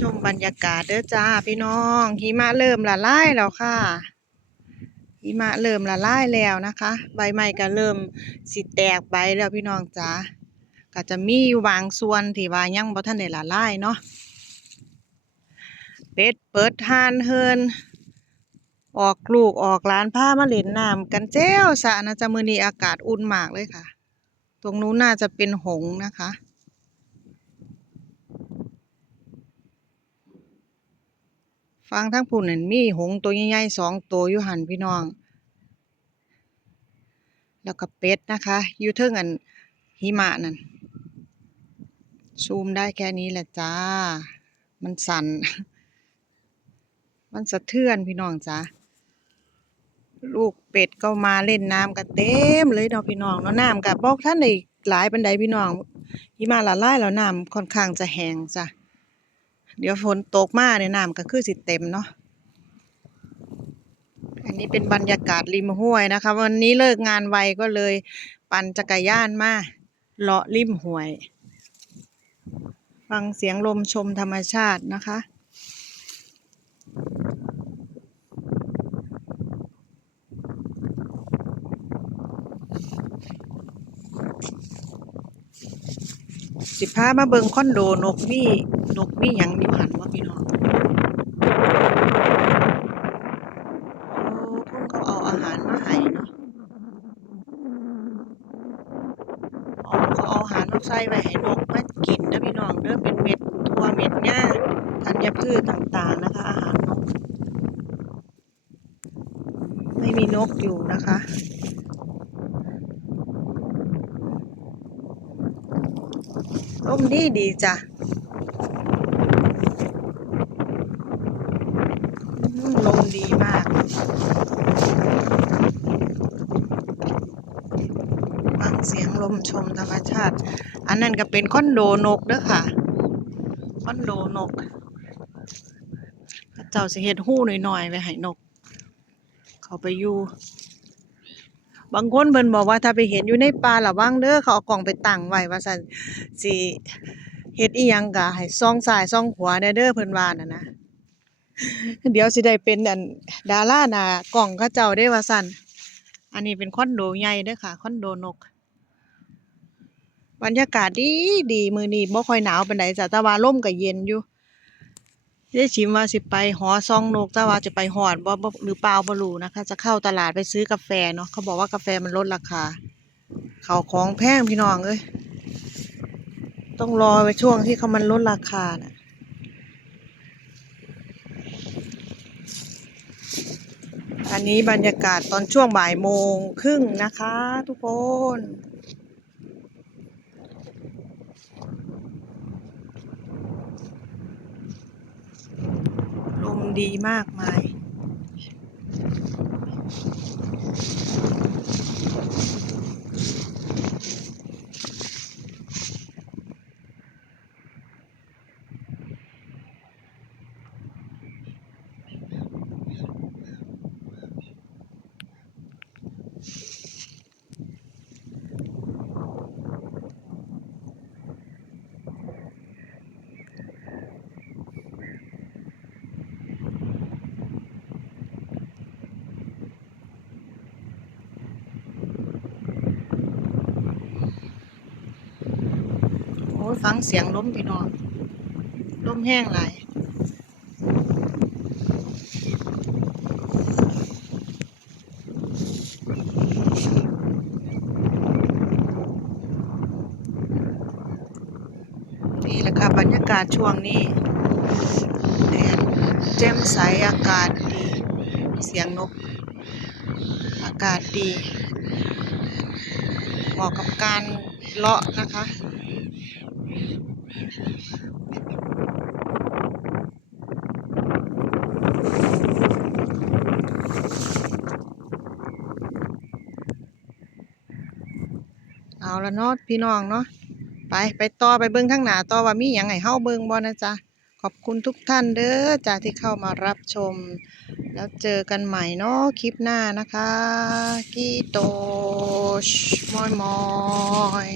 ชมบรรยากาศเด้อจ้าพี่น้องหิมะเริ่มละลายแล้วค่ะหิมะเริ่มละลายแล้วนะคะ ใบไม้ก็เริ่มสิแตกใบแล้วพี่น้องจ้าก็จะมีอยู่บางส่วนที่ว่ายังบ่ทันได้ละลายเนาะเป็ดเปิดทานเฮินออกลูกออกหลานพามาเล่นน้ำกันแจ้วสะนะจะมือนีอากาศอุ่นมากเลยค่ะ ตรงนู้นน่าจะเป็นหงนะคะ ฟังทั้งผู้นั่นมีหงตัวใหญ่ๆสองตัวอยู่หันพี่น้อง แล้วก็เป็ดนะคะอยู่เทิงอันหิมะนั่นซูมได้แค่นี้แหละจ้า มันสั่น มันสะเทือนพี่น้องจ้าลูกเป็ดก็มาเล่นน้ำกันเต็มเลยเนาะพี่น้องเนาะน้ำกับบอกท่านได้หลายปันใดพี่น้องหิมะละลายแล้วน้ำค่อนข้างจะแห้งจ้ะ เดี๋ยวฝนตกมาเนี่ยน้ำก็คือสิเต็มเนาะอันนี้เป็นบรรยากาศริมห้วยนะคะ วันนี้เลิกงานไวก็เลย ปั่นจักรยานมาเลาะริมห้วย ฟังเสียงลมชมธรรมชาตินะคะ สิพามาเบิงคอนโดนกมีนกมีหยังอยู่หันว่าพี่น้องโอ้พิ่นเขาเอาอาหารมาให้เนาะเขาเอาอาหารมาใส่ไว้ให้นกมากินนะพี่น้องเด้อเป็นเม็ดทั่วเม็ดหญ้าธัญพืชต่างๆนะคะ อาหารนก ไม่มีนกอยู่นะคะ ลมดีดีจ้ะลมดีมากฟังเสียงลมชมธรรมชาติ อันนั้นก็เป็นคอนโดนกเด้อค่ะ คอนโดนก เจ้าสิเฮ็ดหู้หน่อยๆ ไว้ให้นก เขาไปอยู่ บางคนเพิ่นบอกว่าถ้าไปเห็นอยู่ในป่าระวังเด้อเขาเอากล่องไปตั้งไว้ว่าซั่นสิเฮ็ดอีหยังก็ให้ส่องซ้ายส่องขวาแน่เด้อเพิ่นว่าน่ะนะเดี๋ยวสิได้เป็นอันดาราหน้ากล้องเขาเจ้าเด้ว่าซั่นอันนี้เป็นคอนโดใหญ่เด้อค่ะคอนโดนกบรรยากาศดีดีมื้อนี้บ่ค่อยหนาวปานใดจ้ะแต่ว่าลมก็เย็นอยู่ ยายชิมว่าสิไปหอซองนกแต่ว่าจะไปฮอดบ่บ่หรือเปล่าบ่รู้นะคะ จะเข้าตลาดไปซื้อกาแฟเนาะเขาบอกว่ากาแฟมันลดราคาเขาของแพงพี่น้องเอ้ยต้องรอไปช่วงที่เขามันลดราคาน่ะอันนี้บรรยากาศตอนช่วงบ่ายโมงครึ่งนะคะทุกคน ลมดีมากมาย อ้ยฟังเสียงล้มพี่น้องล้มแห้งหลายนี่แหละค่ะบรรยากาศช่วงนี้แดดแจ่มใสอากาศดีเสียงนก อากาศดีเหมาะกับการเลาะนะคะ เอาละเนาะพี่น้องเนาะไปไปต่อไปเบิ่งข้างหน้าต่อว่ามีหยังให้เฮาเบิ่งบ่นะจ๊ะขอบคุณทุกท่านเด้อจ้าที่เข้ามารับชม แล้วเจอกันใหม่เนาะคลิปหน้านะคะกีโตชมอยมอย